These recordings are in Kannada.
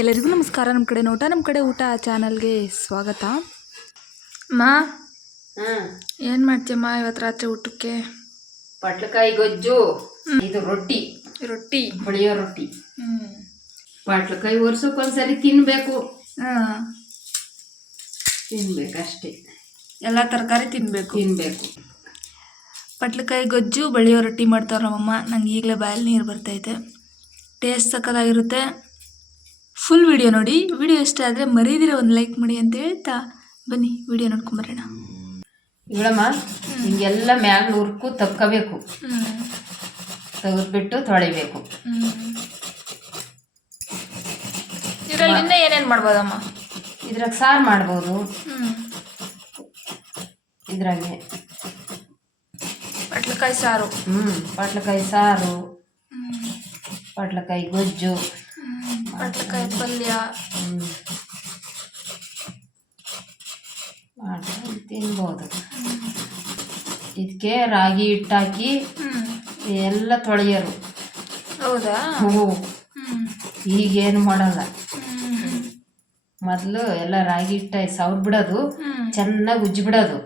ಎಲ್ಲರಿಗೂ ನಮಸ್ಕಾರ. ನಮ್ಮ ಕಡೆ ನೋಟ ನಮ್ಮ ಕಡೆ ಊಟ ಚಾನಲ್ಗೆ ಸ್ವಾಗತ. ಮಾ ಏನು ಮಾಡ್ತೀಯಮ್ಮ ಇವತ್ತು ರಾತ್ರಿ ಊಟಕ್ಕೆ? ಪಟ್ಲಕಾಯಿ ಗೊಜ್ಜು, ಇದು ರೊಟ್ಟಿ ಪುಳಿಯೋ ರೊಟ್ಟಿ. ಪಟ್ಲಕಾಯಿ ವರ್ಷಕ್ಕೊಂದ್ಸರಿ ತಿನ್ಬೇಕು. ತಿನ್ಬೇಕಷ್ಟೇ, ಎಲ್ಲ ತರಕಾರಿ ತಿನ್ನಬೇಕು. ಪಟ್ಲಕಾಯಿ ಗೊಜ್ಜು ಬಳಿಯೋ ರೊಟ್ಟಿ ಮಾಡ್ತಾವ್ರ ನಮ್ಮಮ್ಮ. ನಂಗೆ ಈಗಲೇ ಬಾಯಲ್ಲಿ ನೀರು ಬರ್ತೈತೆ. ಟೇಸ್ಟ್ ಸಕ್ಕತ್ತಾಗಿರುತ್ತೆ. ಫುಲ್ ವಿಡಿಯೋ ನೋಡಿ. ವಿಡಿಯೋ ಇಷ್ಟ ಆದರೆ ಮರೀದಿರ ಒಂದು ಲೈಕ್ ಮಾಡಿ ಅಂತ ಹೇಳ್ತಾ ಬನ್ನಿ ವಿಡಿಯೋ ನೋಡ್ಕೊಂಬರೋಣ. ಇವಳಮ್ಮ ಹಿಂಗೆಲ್ಲ ಮ್ಯಾಗ ಉರ್ಕು ತಕ್ಕೋಬೇಕು, ತೆಗೆದ್ಬಿಟ್ಟು ತೊಳಿಬೇಕು. ಇದರಲ್ಲಿ ಇನ್ನೂ ಏನೇನು ಮಾಡ್ಬೋದಮ್ಮ? ಇದ್ರಾಗ ಸಾರು ಮಾಡ್ಬೋದು. ಇದ್ರಾಗೆ ಪಟ್ಲಕಾಯಿ ಸಾರು, ಪಟ್ಲಕಾಯಿ ಸಾರು, ಪಟ್ಲಕಾಯಿ ಗೊಜ್ಜು, ಪಟ್ಲಕಾಯಿ ಪಲ್ಯ ಮಾಡಿ ತಿನ್ಬೋದು. ಇದಕ್ಕೆ ರಾಗಿ ಹಿಟ್ಟಾಕಿ ಎಲ್ಲ ತೊಳೆಯರು. ಹೌದಾ? ಈಗೇನು ಮಾಡಲ್ಲ. ಮೊದಲು ಎಲ್ಲ ರಾಗಿ ಹಿಟ್ಟ ಸವ್ರು ಬಿಡೋದು, ಚೆನ್ನಾಗಿ ಉಜ್ಜಿ ಬಿಡೋದು,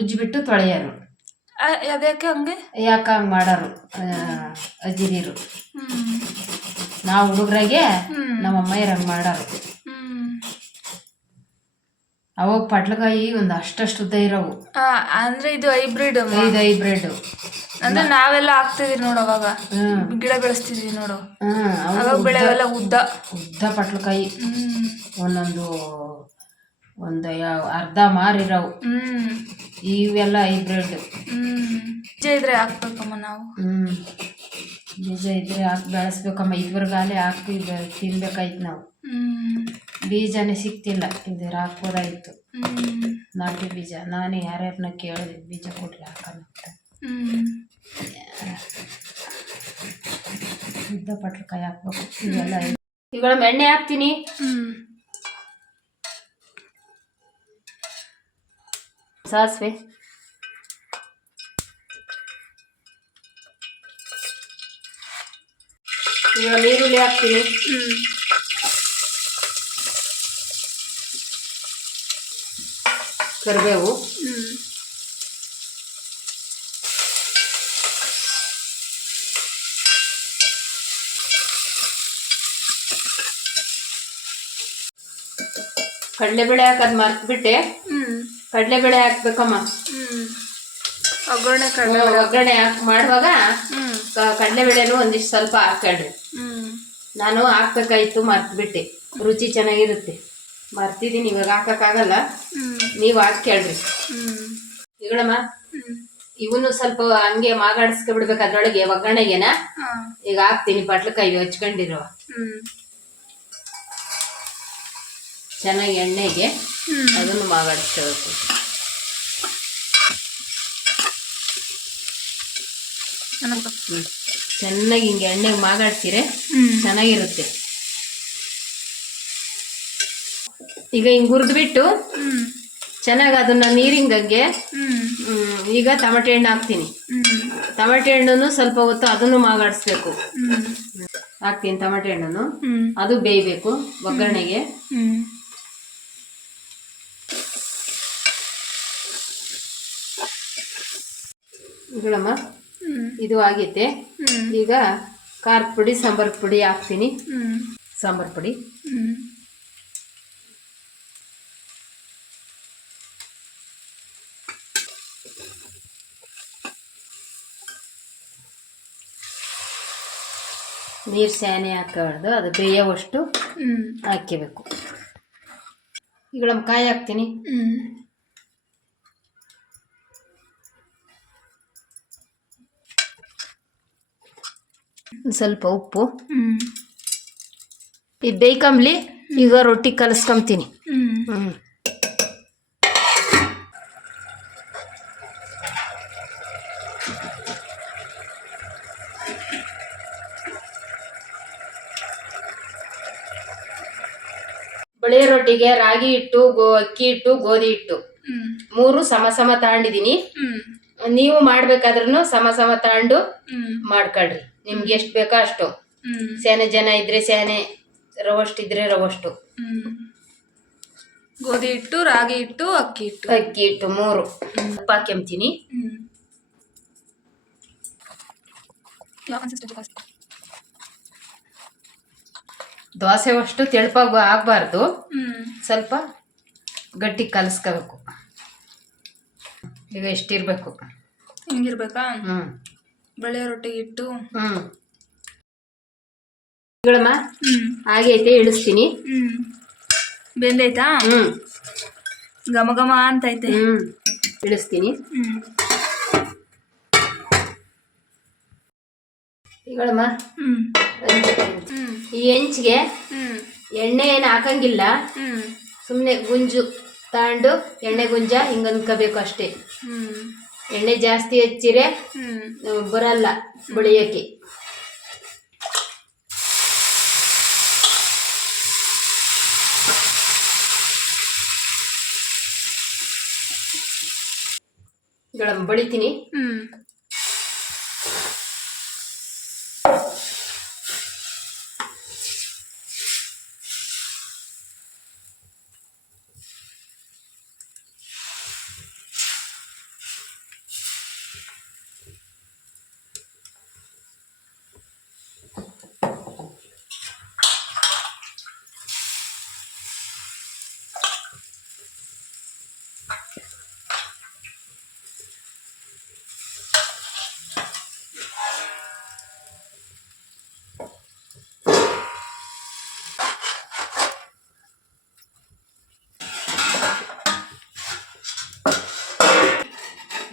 ಉಜ್ಜಿಬಿಟ್ಟು ತೊಳೆಯರು. ಅದಕ್ಕೆ ಹಂಗೆ ಯಾಕೆ ಹಂಗೆ ಮಾಡೋರು ಅಜ್ಜಿರೀರು. ನಾವು ಹುಡುಗರಾಗೆ ನಮ್ಮಮ್ಮ ಹಂಗೆ ಮಾಡೋರು. ಅವಾಗ ಪಟ್ಲಕಾಯಿ ಒಂದು ಅಷ್ಟಷ್ಟು ಉದ್ದ ಇರೋವು. ಅಂದ್ರೆ ಇದು ಹೈಬ್ರಿಡ್. ಅಂದ್ರೆ ನಾವೆಲ್ಲ ಹಾಕ್ತಿದ್ವಿ ನೋಡು, ಅವಾಗ ಗಿಡ ಬೆಳೆಸ್ತಿದ್ವಿ ನೋಡು, ಅವಾಗ ಬೆಳೆವೆಲ್ಲ ಉದ್ದ ಪಟ್ಲಕಾಯಿ. ಒಂದೊಂದು ಅರ್ಧ ಮಾರಿರೋವು. ಇವೆಲ್ಲ ಹೈಬ್ರಿಡ್. ಬೀಜ ಇದ್ರೆ ಹಾಕ್ಬೇಕಮ್ಮ ನಾವು. ಬೀಜ ಇದ್ರೆ ಹಾಕಿ ಬೆಳೆಸ್ಬೇಕಮ್ಮ. ಇದ್ವರ್ಗಾಲೆ ಹಾಕಿ ತಿನ್ಬೇಕಾಯ್ತು ನಾವು. ಬೀಜನೇ ಸಿಕ್ತಿಲ್ಲ, ಇದ್ರ ಹಾಕ್ಬೋದಾಯ್ತು ನಾಟಿ ಬೀಜ. ನಾನೇ ಯಾರ್ಯಾರನ್ನ ಕೇಳಿದೆ ಬೀಜ ಕೊಡ್ರಿ ಹಾಕೋಣಂತ. ಉದ್ದ ಪಟ್ಲಕಾಯಿ ಹಾಕ್ಬೇಕು. ಇವೆಲ್ಲ ಇವಾಗ ಎಣ್ಣೆ ಹಾಕ್ತೀನಿ. ಸಾಸಿವೆ, ಈಗ ಈರುಳ್ಳಿ ಹಾಕ್ತೀನಿ. ಕರಿಬೇವು, ಕಡಲೆಬೇಳೆ ಹಾಕೋದು ಮರ್ತ್ಬಿಟ್ಟೆ. ಕಡಲೆಬೇಳೆ ಹಾಕ್ಬೇಕಮ್ಮ. ಒಗ್ಗರಣೆ ಮಾಡುವಾಗ ಕಡಲೆಬೇಳೆನೂ ಒಂದಿಷ್ಟು ಸ್ವಲ್ಪ ಹಾಕ್ಕೊಳ್ರಿ. ನಾನು ಹಾಕ್ಬೇಕಾಯ್ತು, ಮರ್ತ್ಬಿಟ್ಟೆ. ರುಚಿ ಚೆನ್ನಾಗಿರುತ್ತೆ. ಮರ್ತಿದ್ದೀನಿ, ಇವಾಗ ಹಾಕಕ್ಕಾಗಲ್ಲ, ನೀವು ಹಾಕ್ಕೊಳ್ರಿ. ಈಗಳಮ್ಮ ಇವನು ಸ್ವಲ್ಪ ಹಂಗೆ ಮಾಗಾಡಿಸ್ಕೊಬಿಡ್ಬೇಕು ಅದ್ರೊಳಗೆ ಒಗ್ಗರಣೆಗೆನ. ಈಗ ಹಾಕ್ತೀನಿ ಪಟ್ಲಕಾಯಿ ಹಚ್ಕೊಂಡಿರುವ ಚೆನ್ನಾಗಿ ಎಣ್ಣೆಗೆ. ಅದನ್ನು ಮಾಗಾಡಿಸ್ಕೋಬೇಕು. ಚೆನ್ನಾಗಿ ಹಿಂಗೆ ಎಣ್ಣೆಗೆ ಮಾಗಾಡ್ಸಿರೆ ಚೆನ್ನಾಗಿರುತ್ತೆ. ಈಗ ಹಿಂಗೆ ಹುರಿದ್ಬಿಟ್ಟು ಚೆನ್ನಾಗಿ ಅದನ್ನ ನೀರಿಂಗಂಗೆ. ಈಗ ಟಮಟೆ ಹಣ್ಣು ಹಾಕ್ತೀನಿ. ಟಮಟೆ ಹಣ್ಣನ್ನು ಸ್ವಲ್ಪ ಹೊತ್ತು ಅದನ್ನು ಮಾಗಾಡಿಸ್ಬೇಕು. ಹಾಕ್ತೀನಿ ಟಮಟೆ ಹಣ್ಣನ್ನು, ಅದು ಬೇಯಬೇಕು ಒಗ್ಗರಣೆಗೆ. ಇಗಳಮ್ಮ ಇದು ಆಗೈತೆ. ಈಗ ಖಾರದ ಪುಡಿ, ಸಾಂಬಾರ್ ಪುಡಿ ಹಾಕ್ತೀನಿ. ಸಾಂಬಾರ್ ಪುಡಿ, ನೀರು ಸ್ಯಾನೆ ಹಾಕಬಾರ್ದು, ಅದು ಬೇಯೋವಷ್ಟು ಹಾಕಬೇಕು. ಈಗ ನಮ್ಮ ಕಾಯಿ ಹಾಕ್ತೀನಿ. ಸ್ವಲ್ಪ ಉಪ್ಪು. ಇದು ಬೇಯ್ಕಂಬ್ಲಿ. ಈಗ ರೊಟ್ಟಿ ಕಲಸ್ಕೊಂತೀನಿ. ಬಳಿಯ ರೊಟ್ಟಿಗೆ ರಾಗಿ ಹಿಟ್ಟು, ಅಕ್ಕಿ ಹಿಟ್ಟು, ಗೋಧಿ ಹಿಟ್ಟು 3 ಸಮ ಸಮ ತಗೊಂಡಿದೀನಿ. ನೀವು ಮಾಡ್ಬೇಕಾದ್ರೂ ಸಮ ಸಮ ತಗೊಂಡು ಮಾಡ್ಕೊಳ್ರಿ. ನಿಮ್ಗೆ ಎಷ್ಟು ಬೇಕೋ ಅಷ್ಟು. ಸೇನೆ ಜನ ಇದ್ರೆ ಸೇನೆ ರವಷ್ಟು ಇದ್ರೆ ರವಷ್ಟು, ಗೋಧಿ ಹಿಟ್ಟು, ರಾಗಿ ಹಿಟ್ಟು, ಅಕ್ಕಿ ಹಿಟ್ಟು, ಅಕ್ಕಿ ಹಿಟ್ಟು 3 ಉಪ್ಪು ಹಾಕ್ಯಂತೀನಿ. ದೋಸೆ ಅಷ್ಟು ತೆಳುಪಾಗ ಆಗಬಾರ್ದು, ಸ್ವಲ್ಪ ಗಟ್ಟಿ ಕಲಸ್ಕೋಬೇಕು. ಈಗ ಎಷ್ಟಿರ್ಬೇಕು ಹಿಂಗಿರ್ಬೇಕಾ? ಬೆಳೆ ರೊಟ್ಟಿ ಹಿಟ್ಟು ಆಗೈತೆ, ಇಳಿಸ್ತೀನಿ. ಬೆಂದೈತಾ? ಘಮ ಘಮ ಅಂತೈತೆ. ಇಳಿಸ್ತೀನಿ. ಈಗಳಮ್ಮ ಈ ಹೆಂಚಿಗೆ ಎಣ್ಣೆ ಏನು ಹಾಕಂಗಿಲ್ಲ, ಸುಮ್ಮನೆ ಗುಂಜು ತಗೊಂಡು ಎಣ್ಣೆ ಗುಂಜ ಹಿಂಗೆ ಅನ್ಕೋಬೇಕು ಅಷ್ಟೇ. ಎಣ್ಣೆ ಜಾಸ್ತಿ ಹಚ್ಚಿರೆ ಬರಲ್ಲ ಬಳಿಯಕ್ಕೆ. ಬಳಿತೀನಿ.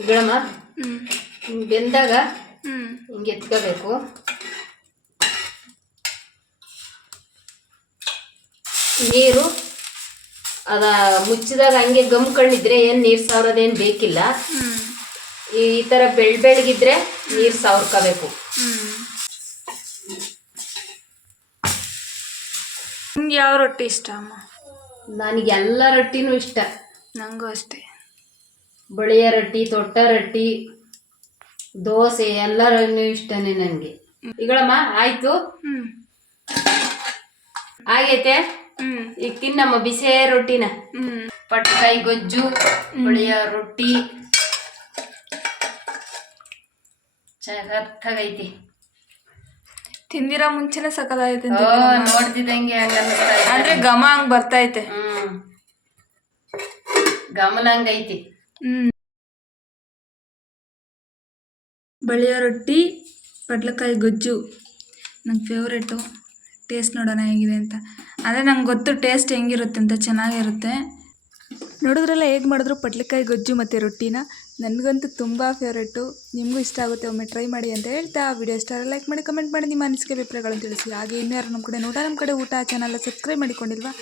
ಗಿಳಮ್ಮ ಬೆಂದಾಗ ಹಿಂಗೆ ಎತ್ಕೋಬೇಕು. ನೀರು ಅದ ಮುಚ್ಚಿದಾಗ ಹಂಗೆ ಗಮ್ಕೊಂಡಿದ್ರೆ ಏನು ನೀರು ಸಾವ್ರದೇನು ಬೇಕಿಲ್ಲ. ಈ ಥರ ಬೆಳಗಿದ್ರೆ ನೀರು ಸಾವ್ರ್ಕೋಬೇಕು. ನಿಮ್ಗೆ ಯಾವ ರೊಟ್ಟಿ ಇಷ್ಟ ಅಮ್ಮ? ನನಗೆ ಎಲ್ಲ ರೊಟ್ಟಿನೂ ಇಷ್ಟ. ನನಗೂ ಅಷ್ಟೇ. ಬಳಿಯ ರೊಟ್ಟಿ, ತೊಟ್ಟ ರೊಟ್ಟಿ, ದೋಸೆ ಎಲ್ಲರೂ ಇಷ್ಟನೇ ನನಗೆ. ಈಗಳಮ್ಮ ಆಯ್ತು, ಆಗೈತೆ. ಈಗ ತಿನ್ನಮ್ಮ ಬಿಸಿ ರೊಟ್ಟಿನ. ಪಟ್ಕಾಯಿ ಗೊಜ್ಜು, ಬಳಿಯ ರೊಟ್ಟಿ ಚೆನ್ನಾಗೈತಿ. ತಿಂದಿರೋ ಮುಂಚೆನೆ ಸಕದಾಗೈತೆ. ನೋಡ್ತಿದ್ದಂಗೆ ಹಂಗ ಅಂದ್ರೆ ಘಮ ಹಂಗ್ ಬರ್ತೈತೆ. ಗಮನ ಹಂಗೈತಿ. ಬಳಿಯ ರೊಟ್ಟಿ, ಪಡ್ಲಕಾಯಿ ಗೊಜ್ಜು ನಂಗೆ ಫೇವ್ರೇಟು. ಟೇಸ್ಟ್ ನೋಡೋಣ ಹೇಗಿದೆ ಅಂತ. ಅಂದರೆ ನಂಗೆ ಗೊತ್ತು ಟೇಸ್ಟ್ ಹೆಂಗಿರುತ್ತೆ ಅಂತ, ಚೆನ್ನಾಗಿರುತ್ತೆ. ನೋಡಿದ್ರಲ್ಲ ಹೇಗೆ ಮಾಡಿದ್ರು ಪಡ್ಲಕಾಯಿ ಗೊಜ್ಜು ಮತ್ತು ರೊಟ್ಟಿನ. ನನಗಂತೂ ತುಂಬ ಫೇವ್ರೇಟು. ನಿಮಗೂ ಇಷ್ಟ ಆಗುತ್ತೆ, ಒಮ್ಮೆ ಟ್ರೈ ಮಾಡಿ ಅಂತ ಹೇಳ್ತಾ ವಿಡಿಯೋ ಇಷ್ಟ ಲೈಕ್ ಮಾಡಿ, ಕಮೆಂಟ್ ಮಾಡಿ, ನಿಮ್ಮ ಅನಿಸಿಕೆ ಅಭಿಪ್ರಾಯಗಳನ್ನು ತಿಳಿಸಿ. ಹಾಗೆ ಇನ್ಯಾರು ನಮ್ಮ ಕಡೆ ಊಟ ಚಾನಲ್ ಸಬ್ಸ್ಕ್ರೈಬ್ ಮಾಡಿಕೊಂಡಿಲ್ವಾ?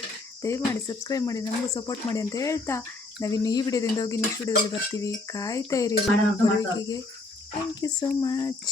ದಯಮಾಡಿ ಸಬ್ಸ್ಕ್ರೈಬ್ ಮಾಡಿ, ನಮಗೂ ಸಪೋರ್ಟ್ ಮಾಡಿ ಅಂತ ಹೇಳ್ತಾ ನಾವಿನ್ನು ಈ ವಿಡಿಯೋದಿಂದ ಹೋಗಿ ನೆಕ್ಸ್ಟ್ ವಿಡಿಯೋದಲ್ಲಿ ಬರ್ತೀವಿ. ಕಾಯ್ತಾ ಇರಿ ಬರುವಿಕೆಗೆ. Thank you so much.